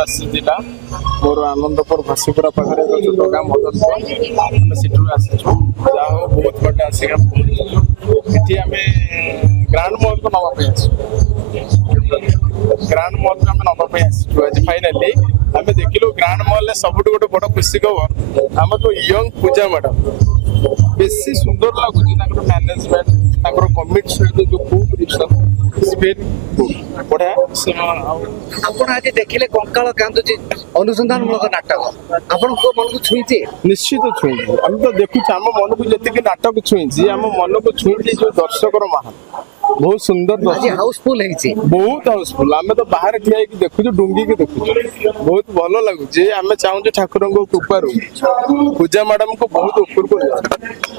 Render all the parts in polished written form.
आसीला मोर आनंदपुर भासीपुरा पाखे एक छोट गाँ मदनपुर सीटू आसी जहा हो बहुत बड़े आसिक ये आम ग्रांड मॉल को नापी आस ग्रांड मॉल को आम नापी आसू आज फाइनाली आम देखिलु ग्रांड मॉल सब गोटे बड़ खुशी खबर आम जो यंग पूजा मैडम बेसी सुंदर लगुच मैनेजमेंट कमिट सहित जो कोऑपरेशन बढ़िया आपण आज देखिले कंकाल कांदुची अनुसंधान मूलक नाटक आपण को मन को छुईचे निश्चित छुई हम तो देखु आम मन को जति नाटक छुई आम मन को छुई जो दर्शक महान बहुत सुंदर आज हाउसफुल है बहुत हाउसफुल आम तो बाहर ठिया देखु डुंगी के देखु बहुत भल लगुचे आम चाहूँ ठाकुर कृपार पूजा मैडम को बहुत ऊपर को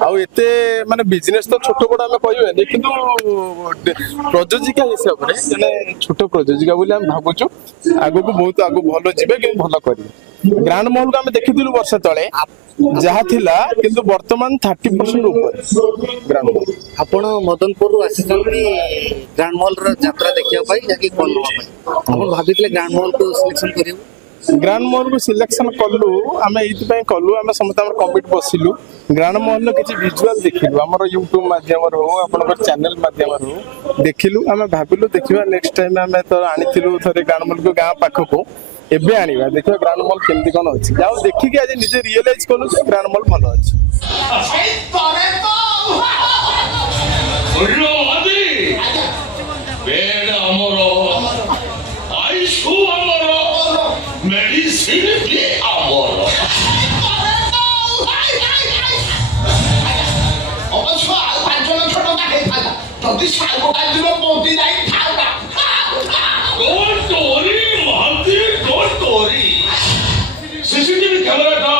आउ एते माने बिजनेस तो छोट बड़ आम कहबे कि प्रयोजिका हिसाब से छोट प्रयोजिका बोली आम भावुँ आगो को बहुत आगो भल जीवे कि भल करेंगे ग्रांड मॉल को आम देखी वर्ष तले जहाँ थिला किंतु वर्तमान 30% ऊपर ग्रांड मॉल आपण मदनपुर आसी ग्रांड मॉल रो यात्रा देखिया पाई जाकी कोन आपण भाबितले ग्रांड मॉल को सिलेक्शन करियो ग्रांड मॉल को सिलेक्शन कलु आम ये कलु आम समस्त कमिटी बसिलु ग्रांड मॉल किसी विजुआल देखिलु आम यूट्यूब माध्यम हो आप चैनल माध्यम हो देखिलु आम भाविलु देखा नेक्स्ट टाइम आम तो आनी थे ग्रांड मॉल को गाँव पाखक एबे आनिबा देखियो ग्रांड मॉल केमती कोन अछि जाओ देखि आज निजे रियलाइज करू कि ग्रांड मॉल भलो अछि बेड हमरो आईसु हमरो मेडिसिन भी हमरो अबछा पांचन छोटो का हे था जदी सागो का दिनो पोती जाई थाला कोन तोरी महती कोन तोरी सीसीटीवी कैमरा का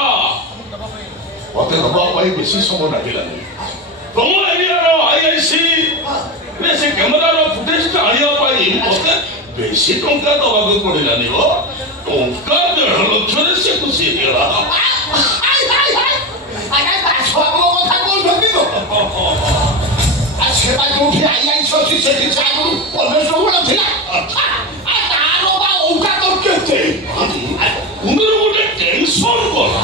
ओते रबा पाई बेसी समय लागिलानी तुम एरिया रो आईआईसी रे से कैमरा रो फुटेज आनिया पाई ओते बेसी टंका दबाको पड़िलानी हो टंका 1.5 लाख रे से खुशी हेला आगा पाछो कथा कोन धबी तो आछे बा जोठी आईआईसी से चालू परमेश होना थिला तारो बा ओका तो केते उंदर गोटे टेंशन कोला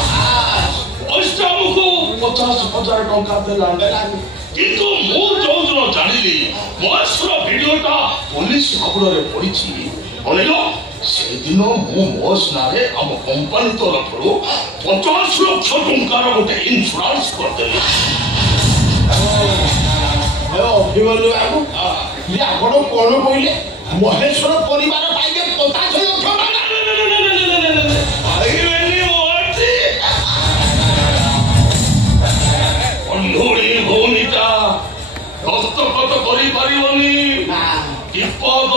अष्टम को 50,000 टंका देला किंतु मु जो जानिली मोसर वीडियोटा पुलिस हाबुड़े पड़ी अनिलो से दिन मु मोस नारे हम कंपनी तरफ 50 लाख टंकार गोटे इन्शुरांस करदेली अभिमन्यु बाबू ये आपण कोन कहले महेश्वर परिवार पाइबे 50 लाख अंधोड़ी भूमिका दस्तखत करी पारिबनी विपद